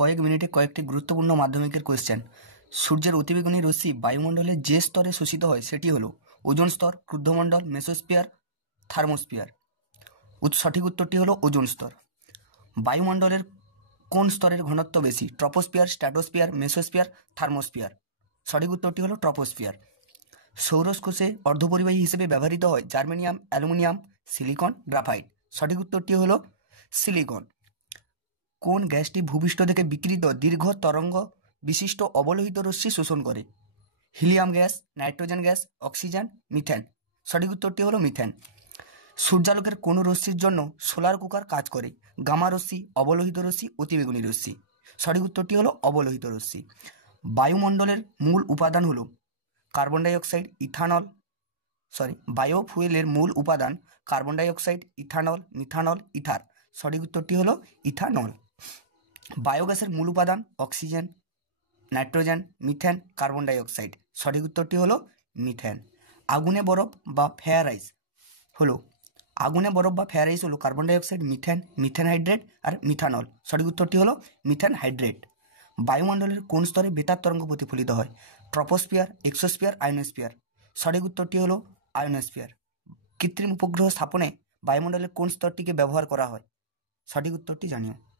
কয়েক মিনিটে কয়েকটি গুরুত্বপূর্ণ মাধ্যমিকের কোয়েশ্চেন। সূর্যের অতিবেগুনি রশ্মি বায়ুমণ্ডলে যে স্তরে শোষিত হয় সেটি হলো ওজোন স্তর, ক্রুদ্ধমণ্ডল, মেসোস্ফিয়ার, থার্মোস্ফিয়ার। সঠিক উত্তরটি হলো ওজোন স্তর। বায়ুমণ্ডলের কোন স্তরের ঘনত্ব বেশি? Troposphere, stratosphere, mesosphere, thermosphere. সঠিক উত্তরটি হলো ট্রপোস্ফিয়ার। সৌরকোষে অর্ধপরিবাহী হিসেবে ব্যবহৃত হয় জার্মেনিয়াম, অ্যালুমিনিয়াম, সিলিকন, গ্রাফাইট। সঠিক উত্তরটি হলো সিলিকন। কোন গ্যাসটি ভূপৃষ্ঠ থেকে বিকিরিত দীর্ঘ তরঙ্গ বিশিষ্ট অবলোহিত রশ্মি শোষণ করে? Helium gas, nitrogen gas, oxygen, methane. সঠিক উত্তরটি হলো মিথেন। সূর্যালোকের কোন রশ্মির জন্য সোলার কুকার কাজ করে? গামা রশ্মি, অবলোহিত রশ্মি, অতিবেগুনি রশ্মি। সঠিক উত্তরটি হলো অবলোহিত রশ্মি। বায়ুমণ্ডলের মূল উপাদান হলো কার্বন ডাইঅক্সাইড, ইথানল বায়োফুয়েলের মূল উপাদান carbon dioxide, ethanol, methanol, ether. সঠিক উত্তরটি হলো ইথানল। বায়োগ্যাসের মূল উপাদান oxygen, nitrogen, methane, carbon dioxide. সঠিক উত্তরটি হলো মিথেন। আগুনে বরফ বা ফেয়ার আইস হলো carbon dioxide, methane, methane hydrate আর মিথানল। সঠিক উত্তরটি হলো মিথেন হাইড্রেট। বায়ুমণ্ডলের কোন স্তরে বেতার তরঙ্গ প্রতিফলিত হয়? Troposphere, exosphere, ionosphere. সঠিক উত্তরটি হলো আয়োনোস্ফিয়ার। কৃত্রিম উপগ্রহ স্থাপনে বায়ুমণ্ডলের কোন স্তরটিকে ব্যবহার করা হয়? সঠিক উত্তরটি জানিও।